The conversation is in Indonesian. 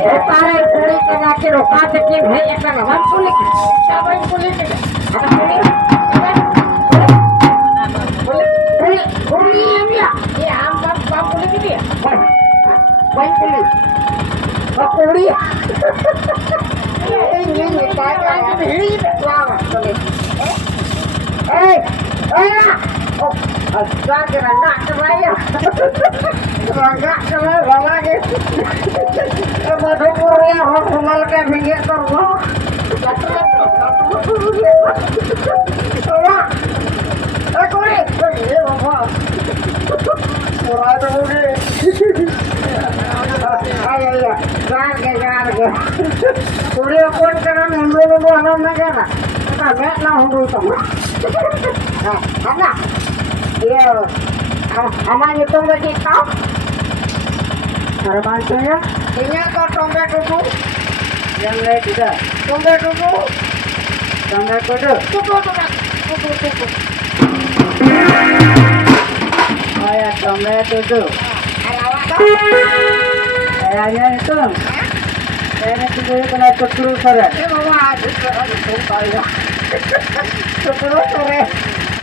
Pare kuli kena kiro kate kim hai ekta na wan kuli sabai kuli kena ada kuli ya ya am bab kuli dia baik kuli bab kuli ini kaya beli lama kuli oh agak kena nak keraya agak kena lagi Madhupurnya hormonal kayak minyak terus. Aku ni, ini apa? Murah tu ni. Ayah, jangan. Kuliah pun kena nunggu anak negara. Kami nak nunggu sama. Anak, iya. Aman itu bagi kau. Ada bantunya? Ini kau tombak dulu. Yang lain tidak. Tombak dulu. Tombak dulu. Tutup. Oh ya, tombak dulu. Kayaknya itu. Kayaknya itu kena terus sore. Mama, terus sore.